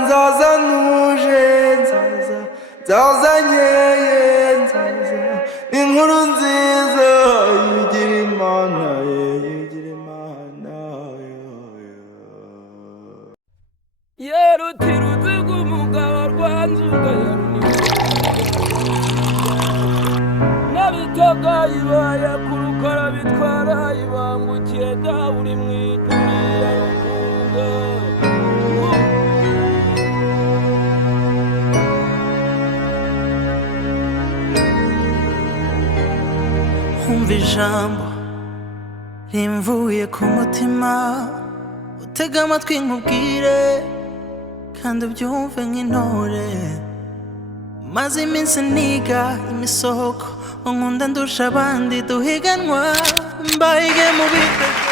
Nzaza nuje nzaza nyeye nzaza inkuru nziza yigira Imana yigira Imana yerutiruzi rw'umugabo rwanzuga nabitaga ibaye ku rukara bitwara ibangukiye dawe uri mu iduriya rukunga umva ijambo rimvuye ku mutima utega amatwi nkubwire kandi ubyumve nk'intore maze iminsi niga imisohoko unkunda ndusha abandi duhiganwa mbayige mu bitego